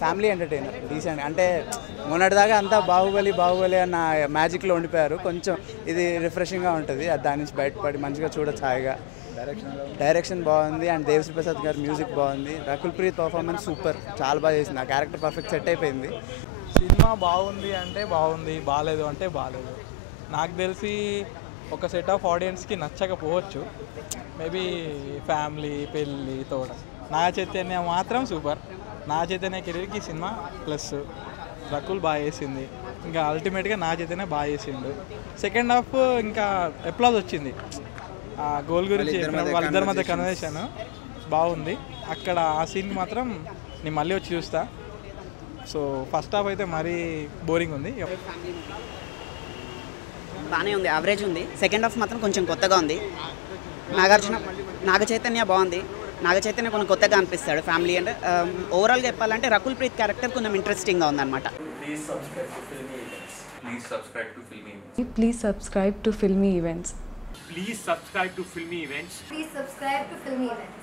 Family entertainer decent. అంటే మొన్నటిదాకా అంతా బాహుబలి బాహుబలి అన్న మ్యాజిక్లో ఉండిపోయారు. కొంచెం ఇది రిఫ్రెషింగ్గా ఉంటుంది, దాని నుంచి బయటపడి మంచిగా చూడొచ్చు హాయిగా. డైరెక్షన్ బాగుంది అండ్ దేవిశ్రీ ప్రసాద్ గారి మ్యూజిక్ బాగుంది. రకుల్ ప్రీత్ పర్ఫార్మెన్స్ సూపర్, చాలా బాగా చేసింది. ఆ క్యారెక్టర్ పర్ఫెక్ట్ సెట్ అయిపోయింది. సినిమా బాగుంది అంటే బాగుంది, బాగాలేదు అంటే బాగాలేదు. నాకు తెలిసి ఒక సెట్ ఆఫ్ ఆడియన్స్కి నచ్చకపోవచ్చు, మేబీ ఫ్యామిలీ పెళ్ళి తోడ. నాగ చైతన్య మాత్రం super. Naga Chaitanya కెరీర్కి cinema plus. Rakul బాగా చేసింది, ఇంకా అల్టిమేట్గా నాగ చైతన్య బాగా చేసిండు. సెకండ్ హాఫ్ ఇంకా ఎప్లాజ్ వచ్చింది, ఆ గోల్ గురించి వాళ్ళిద్దరి మధ్య కన్వర్సేషన్ బాగుంది. అక్కడ ఆ సీన్ మాత్రం నేను మళ్ళీ వచ్చి చూస్తా. సో ఫస్ట్ హాఫ్ అయితే మరీ బోరింగ్ ఉంది. బాగానే ఉంది, యావరేజ్ ఉంది. సెకండ్ హాఫ్ మాత్రం కొంచెం కొత్తగా ఉంది. నాగ చైతన్య బాగుంది. నాగ చైతన్య కొంచెం కొత్తగా అనిపిస్తాడు. ఫ్యామిలీ అంటే ఓవరాల్గా చెప్పాలంటే రకుల్ ప్రీత్ క్యారెక్టర్ కొంచెం ఇంట్రెస్టింగ్గా ఉందన్నమాట. Please subscribe to Filmy Events. Please subscribe to Filmy Events. Please subscribe to Filmy Events. Please subscribe to Filmy Events. Please subscribe to Filmy Events.